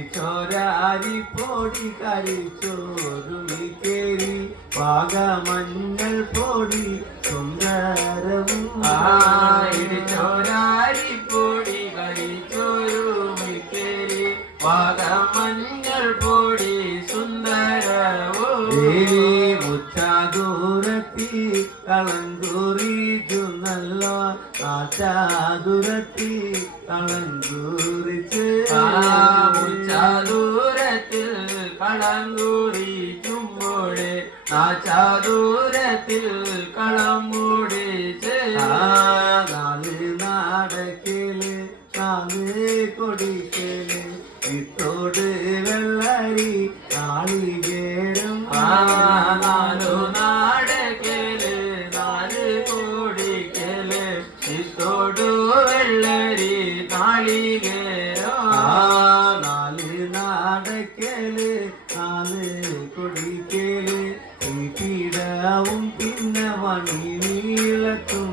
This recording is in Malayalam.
ഇടിച്ചോരാരി പൊടി കരിച്ചോറുമിക്കേരി പാകമഞ്ഞൾ പൊടി സുന്ദരവും ഇടിച്ചോരാരി പൊടി കരിച്ചോറുമിക്കേരി പാകമഞ്ഞൾ പൊടി സുന്ദരവും മുച്ചാദൂരത്തി കളങ്കൂറിച്ചു നല്ല ആച്ചാദൂരത്തി കളങ്കൂറിച്ച് മുച്ചാദൂരത്തിൽ കളങ്കൂറിച്ചുമ്പോഴേ നാച്ചാദൂരത്തിൽ കളം മൂടിച്ച് നാല് നാടക്കല് നാല് കൊടിക്കല് ഇത്തോട് വെള്ളരി നാളികേരം നാലു നാടക്കല് നാല് കോടിക്കല് ഇത്തോടു വെള്ളരി നാളികേരോ നാല് നാടക്കല് നാല് കൊടിക്കല് പീഠവും പിന്നെ മണി നീളത്തും